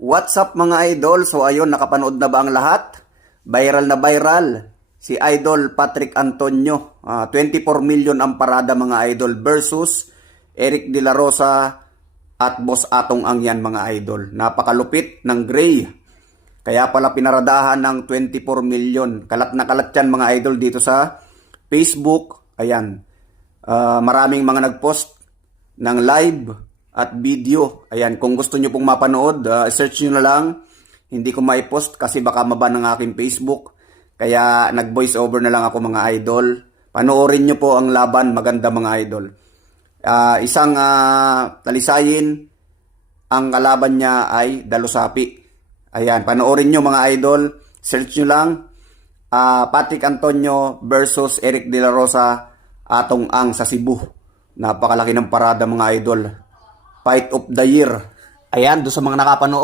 What's up mga idol? So ayun, nakapanood na ba ang lahat? Viral na viral. Si Idol Patrick Antonio. 24 million ang parada mga idol versus Eric De La Rosa at Boss Atong Ang yan mga idol. Napakalupit ng Gray. Kaya pala pinaradahan ng 24 million. Kalat na kalat yan mga idol dito sa Facebook. Ayan. Maraming mga nagpost ng live at video. Ayan, kung gusto nyo pong mapanood, search nyo na lang. Hindi ko maipost kasi baka maban ng aking Facebook. Kaya nag-voice over na lang ako mga idol. Panoorin nyo po ang laban, maganda mga idol. Isang talisayin, ang kalaban niya ay Dalusapi. Ayan, panoorin nyo mga idol. Search nyo lang. Patrick Antonio versus Eric De La Rosa, Atong Ang sa Cebu. Napakalaki ng parada mga idol. Fight of the year. Ayan, doon sa mga nakapanood.